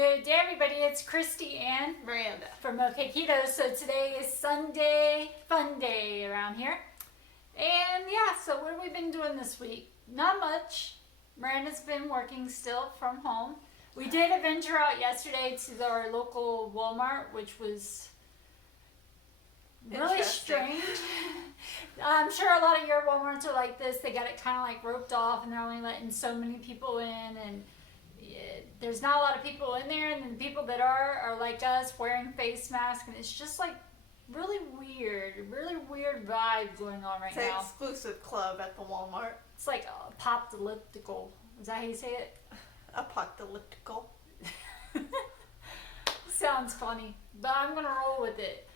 Good day, everybody. It's Kristy and Myranda from OKketOH. So today is Sunday, fun day around here. And yeah, so what have we been doing this week? Not much. Miranda's been working still from home. We did venture out yesterday to our local Walmart, which was really strange. I'm sure a lot of your Walmarts are like this. They got it kind of like roped off and they're only letting so many people in, and there's not a lot of people in there, and then the people that are like us wearing face masks, and it's just like really weird vibe going on right now. It's an exclusive club at the Walmart. It's like apocalyptical. Is that how you say it? Apocalyptical. Sounds funny, but I'm gonna roll with it.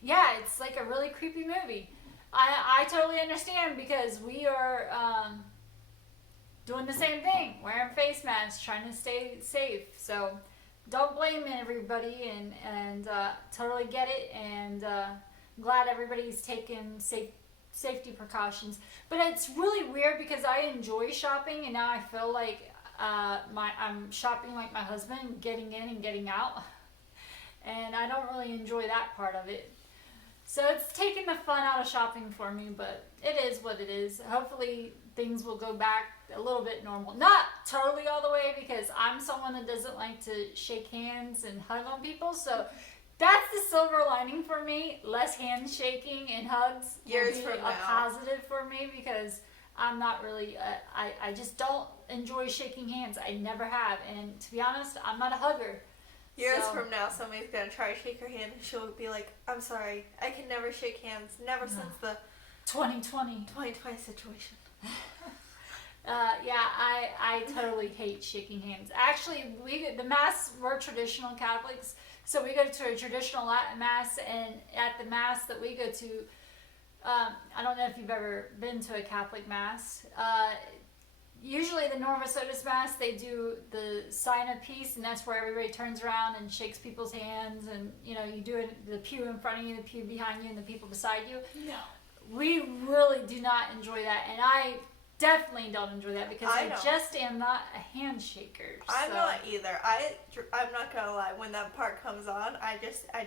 Yeah, it's like a really creepy movie. I totally understand because we are doing the same thing, wearing face masks, trying to stay safe. So don't blame everybody, and totally get it, and glad everybody's taking safety precautions. But it's really weird because I enjoy shopping, and now I feel like I'm shopping like my husband, getting in and getting out, and I don't really enjoy that part of it. So it's taking the fun out of shopping for me, but it is what it is. Hopefully things will go back a little bit normal. Not totally all the way, because I'm someone that doesn't like to shake hands and hug on people. So that's the silver lining for me. Less handshaking and hugs Years will be from a now. positive for me, because I'm not really, I just don't enjoy shaking hands. I never have. And to be honest, I'm not a hugger. Years from now, somebody's going to try to shake her hand and she'll be like, I'm sorry, I can never shake hands. Never since the 2020 situation. Yeah, I totally hate shaking hands. Actually, the mass, we're traditional Catholics, so we go to a traditional Latin mass, and at the mass that we go to, I don't know if you've ever been to a Catholic mass. Usually the Norma Sotis mass, they do the sign of peace, and that's where everybody turns around and shakes people's hands, and you do it the pew in front of you, the pew behind you, and the people beside you. No. We really do not enjoy that, and I definitely don't enjoy that because I just am not a handshaker. I'm not either. I'm not gonna lie. When that part comes on, I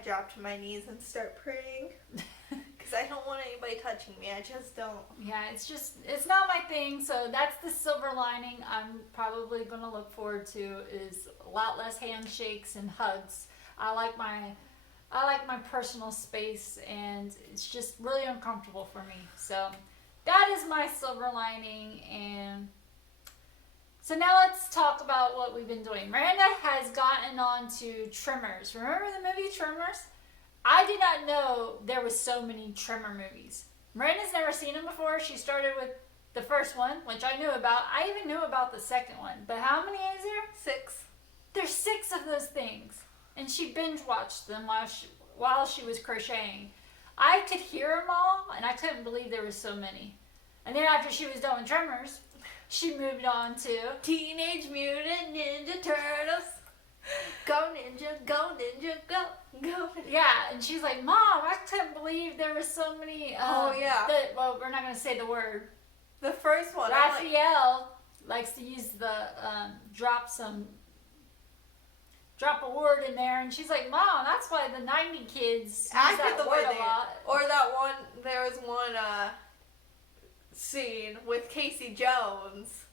drop to my knees and start praying because I don't want anybody touching me. I just don't. Yeah, it's not my thing. So that's the silver lining I'm probably gonna look forward to, is a lot less handshakes and hugs. I like my personal space, and it's just really uncomfortable for me. So that is my silver lining. And so now let's talk about what we've been doing. Miranda has gotten on to Tremors. Remember the movie Tremors? I did not know there was so many Tremor movies. Miranda's never seen them before. She started with the first one, which I knew about. I even knew about the second one. But how many is there? 6. There's 6 of those things. And she binge watched them while she was crocheting. I could hear them all, and I couldn't believe there were so many. And then after she was done with Tremors, she moved on to Teenage Mutant Ninja Turtles. Go Ninja, go Ninja, go, go. Yeah, and she's like, Mom, I couldn't believe there were so many. Oh, yeah. Well, we're not going to say the word. The first one. Raphael likes to use the drop a word in there, and she's like, Mom, that's why the 90 kids use that word a lot. Or that one, there was one scene with Casey Jones.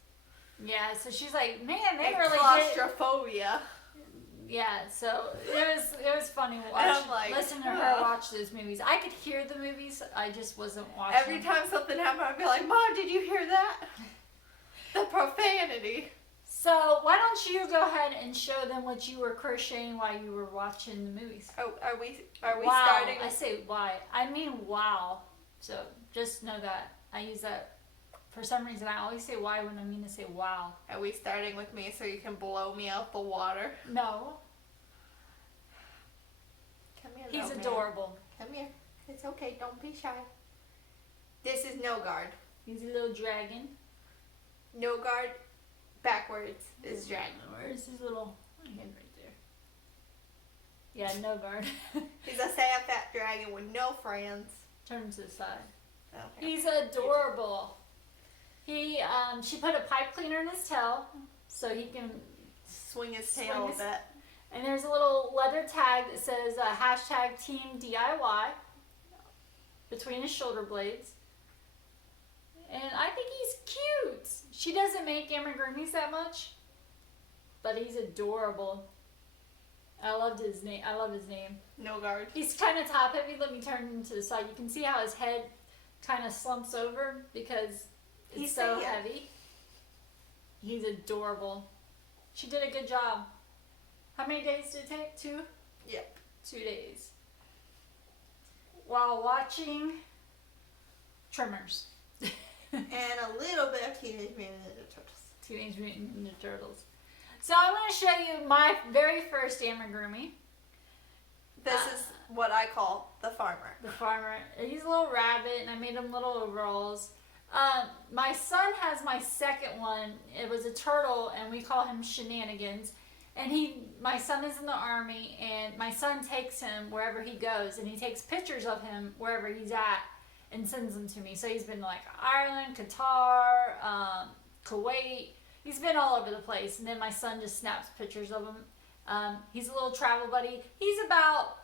Yeah, so she's like, man, they and really claustrophobia. Yeah, so it was funny listening to her watch those movies. I could hear the movies, I just wasn't watching. Every time something happened, I'd be like, Mom, did you hear that? The profanity. So why don't you go ahead and show them what you were crocheting while you were watching the movies? Oh, are we wow. starting? I say why. I mean wow. So just know that. I use that for some reason. I always say why when I mean to say wow. Are we starting with me so you can blow me out the water? No. Come here, He's little adorable. Man. Come here. It's okay. Don't be shy. This is no guard. He's a little dragon. No guard. Backwards is dragon. Where's his little hand right there? Yeah, no guard. He's a sad fat dragon with no friends. Turn him to the side. Okay. He's adorable. She put a pipe cleaner in his tail so he can swing his tail a bit. And there's a little leather tag that says hashtag Team DIY between his shoulder blades. And I think he's cute. She doesn't make amigurumis that much, but he's adorable. I love his name. No guard. He's kind of top heavy. Let me turn him to the side. You can see how his head kind of slumps over because it's so heavy. He's adorable. She did a good job. How many days did it take? 2? Yep. 2 days. While watching Tremors. And a little bit of Teenage Mutant Ninja Turtles. Teenage Mutant Ninja Turtles. So I'm going to show you my very first amigurumi. This is what I call the farmer. The farmer. He's a little rabbit, and I made him little overalls. My son has my second one. It was a turtle, and we call him Shenanigans. And my son is in the army, and my son takes him wherever he goes, and he takes pictures of him wherever he's at and sends them to me. So he's been to like Ireland, Qatar, Kuwait. He's been all over the place, and then my son just snaps pictures of him. He's a little travel buddy. He's about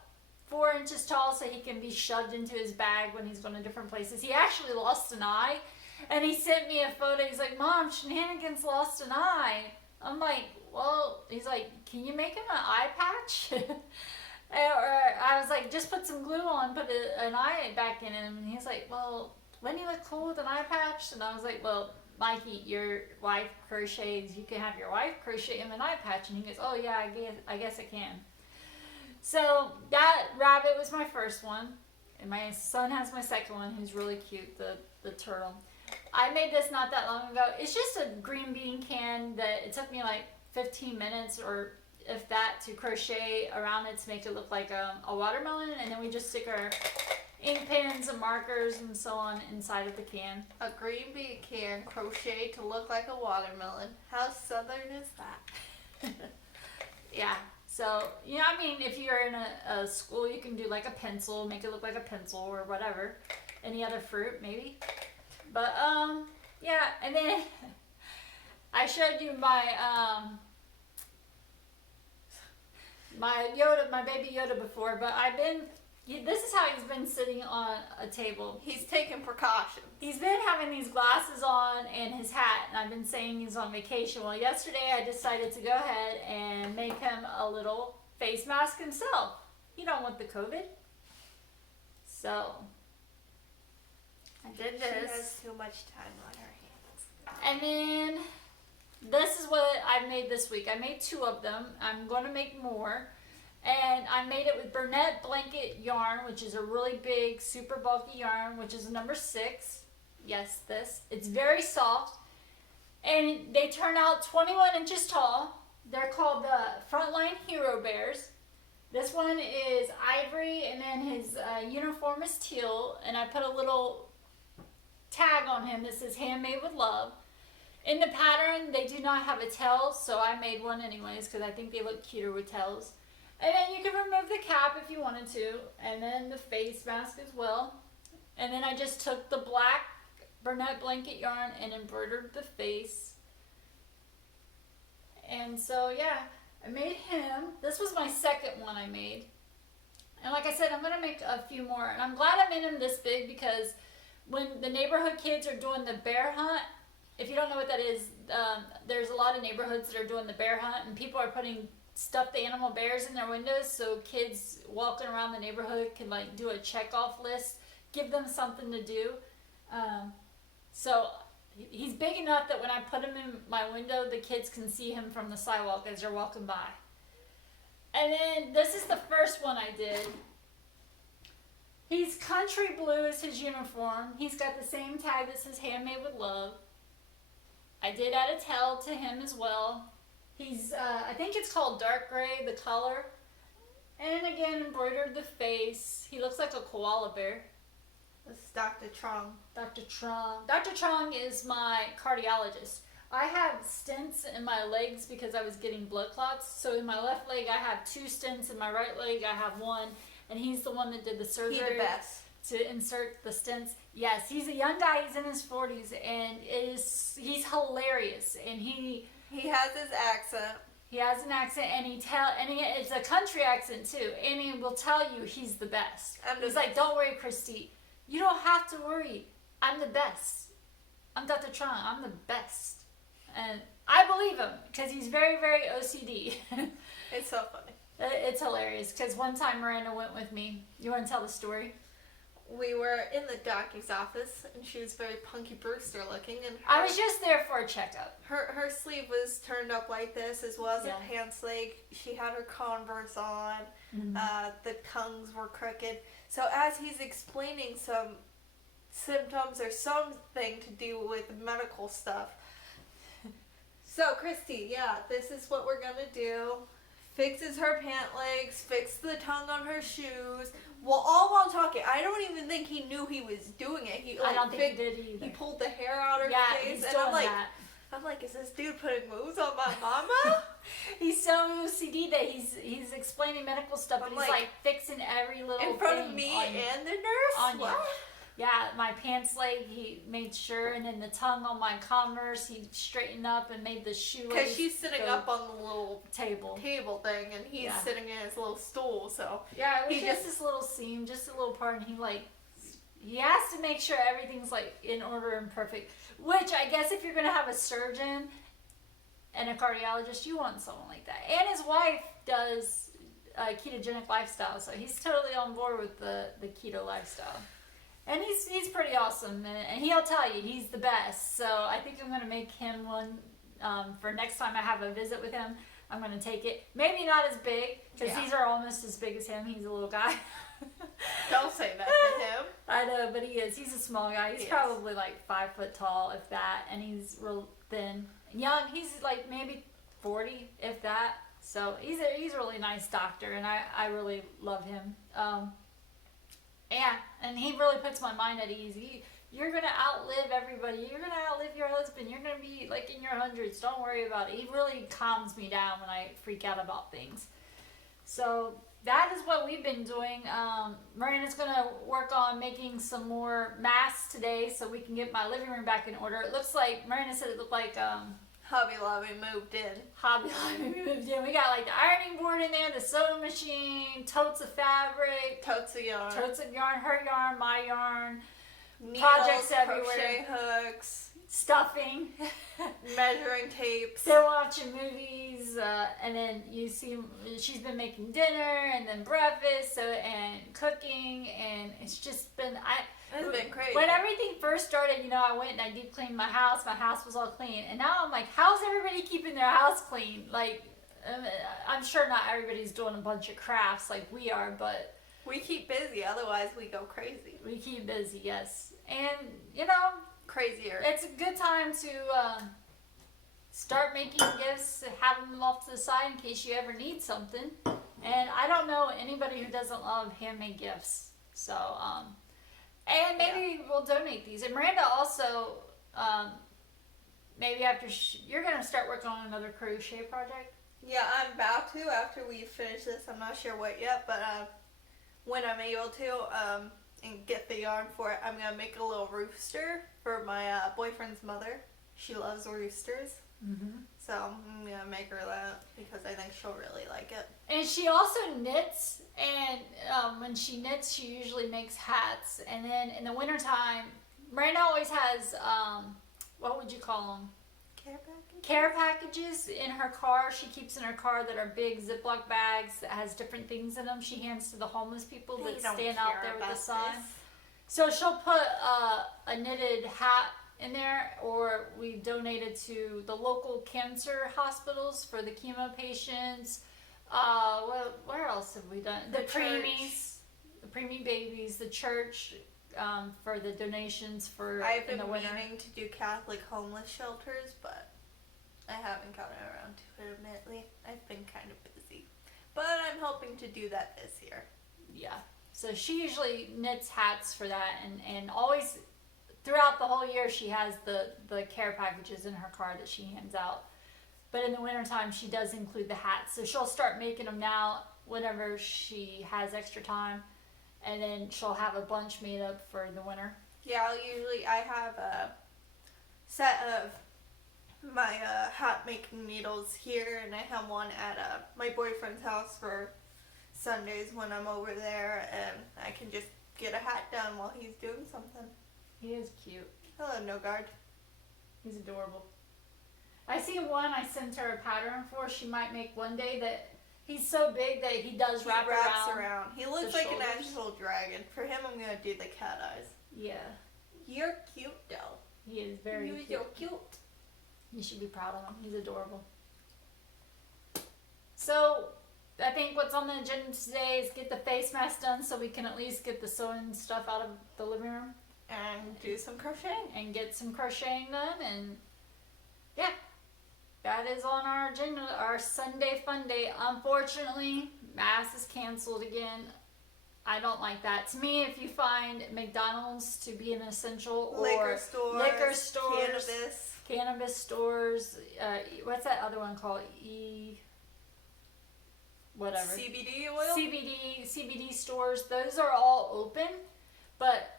4 inches tall, so he can be shoved into his bag when he's going to different places. He actually lost an eye, and he sent me a photo. He's like, Mom, Shenanigans lost an eye. I'm like, well, he's like, can you make him an eye patch? Or I was like, just put some glue on, put an eye back in him. And he's like, well, wouldn't he look cool with an eye patch? And I was like, well, Mikey, your wife crochets. You can have your wife crochet him an eye patch. And he goes, oh yeah, I guess I can. So that rabbit was my first one. And my son has my second one, who's really cute, the turtle. I made this not that long ago. It's just a green bean can that it took me like 15 minutes or if that to crochet around it to make it look like a watermelon, and then we just stick our ink pens and markers and so on inside of the can. A green bean can crochet to look like a watermelon. How southern is that? Yeah. So, you know, I mean, if you're in a school, you can do like a pencil, make it look like a pencil or whatever. Any other fruit, maybe. But, yeah, and then I showed you my Yoda, my baby Yoda before, but this is how he's been sitting on a table. He's taking precautions. He's been having these glasses on and his hat, and I've been saying he's on vacation. Well, yesterday I decided to go ahead and make him a little face mask himself. You don't want the COVID. So, I did this. She has too much time on her hands. And then this is what I made this week. I made 2 of them. I'm going to make more. And I made it with Burnett blanket yarn, which is a really big, super bulky yarn, which is number 6. Yes, this. It's very soft. And they turn out 21 inches tall. They're called the Frontline Hero Bears. This one is ivory, and then his uniform is teal. And I put a little tag on him that says handmade with love. In the pattern, they do not have a tail, so I made one anyways because I think they look cuter with tails. And then you can remove the cap if you wanted to, and then the face mask as well. And then I just took the black Burnett blanket yarn and embroidered the face. And so, yeah, I made him. This was my second one I made. And like I said, I'm going to make a few more. And I'm glad I made him this big because when the neighborhood kids are doing the bear hunt, if you don't know what that is, there's a lot of neighborhoods that are doing the bear hunt, and people are putting stuffed animal bears in their windows so kids walking around the neighborhood can like do a check-off list, give them something to do. So he's big enough that when I put him in my window, the kids can see him from the sidewalk as they're walking by. And then this is the first one I did. He's country blue as his uniform. He's got the same tag that says handmade with love. I did add a tail to him as well. He's, I think it's called dark gray, the color. And again, embroidered the face. He looks like a koala bear. This is Dr. Trong. Dr. Trong. Dr. Trong is my cardiologist. I have stents in my legs because I was getting blood clots. So in my left leg, I have 2 stents. In my right leg, I have 1. And he's the one that did the surgery. He's the best. To insert the stents. Yes, he's a young guy. He's in his 40s. And he's hilarious. And he has his accent. He has an accent, and it's a country accent too. And he will tell you he's the best. He's like, "Don't worry, Kristy. You don't have to worry. I'm the best. I'm Dr. Chung. I'm the best." And I believe him because he's very, very OCD. It's so funny. It's hilarious because one time Myranda went with me. You want to tell the story? We were in the doctor's office, and she was very Punky Brewster looking, and I was just there for a checkup. Her sleeve was turned up like this, as well as Yeah. her pants leg. She had her Converse on. Mm-hmm. The tongues were crooked. So as he's explaining some symptoms or something to do with medical stuff. So Kristy, this is what we're gonna do. Fixes her pant legs, fixed the tongue on her shoes. Well, all while talking. I don't even think he knew he was doing it. I don't think he did either. He pulled the hair out her Yeah, face, he's and doing I'm like, that. is this dude putting moves on my mama? He's so OCD that he's explaining medical stuff, but he's like fixing every little in front thing of me on, and the nurse. on What? you. Yeah, my pants leg, he made sure, and then the tongue on my Converse, he straightened up and made the shoelace. Because she's sitting go up on the little table thing, and he's sitting in his little stool. So yeah, it was he just this little seam, just a little part, and he has to make sure everything's like in order and perfect. Which I guess if you're gonna have a surgeon and a cardiologist, you want someone like that. And his wife does a ketogenic lifestyle, so he's totally on board with the keto lifestyle. And he's pretty awesome, and he'll tell you he's the best. So I think I'm gonna make him one for next time I have a visit with him. I'm gonna take it. Maybe not as big, because these are almost as big as him. He's a little guy. Don't say that to him. I know, but he is. He's a small guy. He's probably like 5 foot tall, if that, and he's real thin. Young, he's like maybe 40, if that. So he's a really nice doctor, and I really love him. Yeah, and he really puts my mind at ease. You're going to outlive everybody. You're going to outlive your husband. You're going to be like in your hundreds. Don't worry about it. He really calms me down when I freak out about things. So that is what we've been doing. Miranda's going to work on making some more masks today so we can get my living room back in order. It looks like, Miranda said it looked like Hobby Lobby moved in. Hobby Lobby moved in. We got like the ironing board in there, the sewing machine, totes of fabric, totes of yarn, her yarn, my yarn, needles, projects everywhere, crochet hooks, stuffing, measuring tapes. They're watching movies, and then you see she's been making dinner and then breakfast, and cooking, and it's just been It's been crazy. When everything first started, I went and I deep cleaned my house. My house was all clean. And now I'm like, how's everybody keeping their house clean? Like, I'm sure not everybody's doing a bunch of crafts like we are, but we keep busy. Otherwise, we go crazy. We keep busy, yes. And, crazier. It's a good time to start making gifts, having them off to the side in case you ever need something. And I don't know anybody who doesn't love handmade gifts. So, and maybe we'll donate these. And Myranda also, maybe after you're going to start working on another crochet project? Yeah, I'm about to after we finish this. I'm not sure what yet, but when I'm able to and get the yarn for it, I'm going to make a little rooster for my boyfriend's mother. She loves roosters. Mm-hmm. So I'm going to make her that because I think she'll really like it. And she also knits, and when she knits, she usually makes hats. And then in the wintertime, Miranda always has, what would you call them? Care packages in her car. She keeps in her car that are big Ziploc bags that has different things in them. She hands to the homeless people that stand out there with the sign. So she'll put a knitted hat in there, or we donated to the local cancer hospitals for the chemo patients. Where else have we done? The preemie babies, the church for the donations for I've been in the winter. meaning to do Catholic homeless shelters, but I haven't gotten around to it, admittedly. I've been kind of busy. But I'm hoping to do that this year. Yeah. So she usually knits hats for that, and always throughout the whole year she has the care packages in her car that she hands out. But in the wintertime she does include the hats. So she'll start making them now whenever she has extra time, and then she'll have a bunch made up for the winter. Yeah, I have a set of my hat making needles here, and I have one at my boyfriend's house for Sundays when I'm over there, and I can just get a hat done while he's doing something. He is cute. Hello, Nogard. He's adorable. I see one I sent her a pattern for. She might make one day that he's so big that he does wraps around. He looks like an actual dragon. For him, I'm going to do the cat eyes. Yeah. You're cute, though. He is very cute. You're cute. You should be proud of him. He's adorable. So, I think what's on the agenda today is get the face mask done so we can at least get the sewing stuff out of the living room. And do some crocheting. And get some crocheting done. And, yeah. That is on our agenda, our Sunday fun day. Unfortunately, Mass is canceled again. I don't like that. To me, if you find McDonald's to be an essential, or liquor stores, cannabis stores, what's that other one called? Whatever. CBD oil? CBD stores, those are all open, but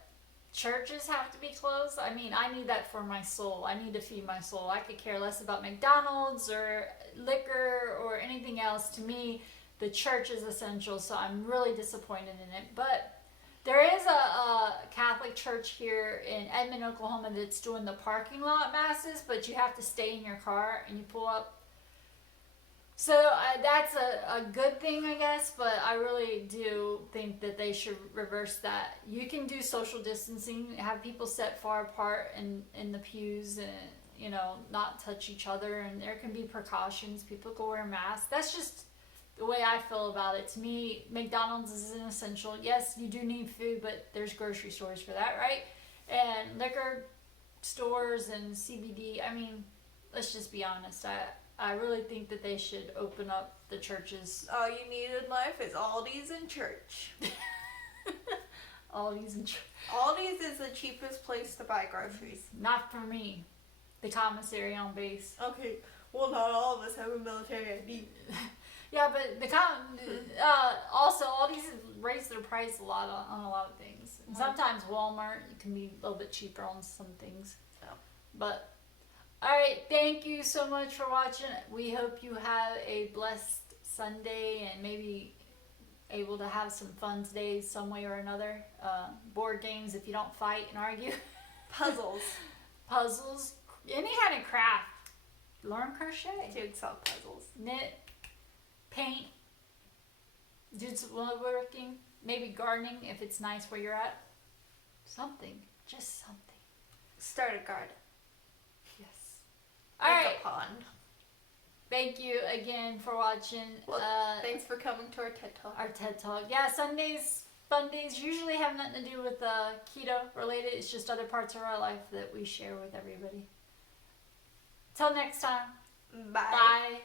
churches have to be closed. I mean, I need that for my soul. I need to feed my soul. I could care less about McDonald's or liquor or anything else. To me, the church is essential, so I'm really disappointed in it. But there is a Catholic church here in Edmond, Oklahoma that's doing the parking lot masses, but you have to stay in your car and you pull up. So that's a good thing, I guess, but I really do think that they should reverse that. You can do social distancing, have people set far apart in the pews and, you know, not touch each other, and there can be precautions. People can wear masks. That's just the way I feel about it. To me, McDonald's is an essential. Yes, you do need food, but there's grocery stores for that, right? And liquor stores and CBD, I mean, let's just be honest. I really think that they should open up the churches. All you need in life is Aldi's and church. Aldi's and church. Aldi's is the cheapest place to buy groceries. Not for me. The commissary on base. Okay, well, not all of us have a military ID. Yeah, but also Aldi's raised their price a lot on a lot of things. And sometimes Walmart can be a little bit cheaper on some things. Oh. But alright, thank you so much for watching. We hope you have a blessed Sunday and maybe able to have some fun today some way or another. Board games if you don't fight and argue. Puzzles. Any kind of craft. Learn crochet. Jigsaw puzzles. Knit. Paint. Do some woodworking. Maybe gardening if it's nice where you're at. Something. Just something. Start a garden. All right. A pond. Thank you again for watching. Well, thanks for coming to our TED Talk. Our TED Talk. Yeah, Sundays, fun days usually have nothing to do with keto related. It's just other parts of our life that we share with everybody. Till next time. Bye. Bye.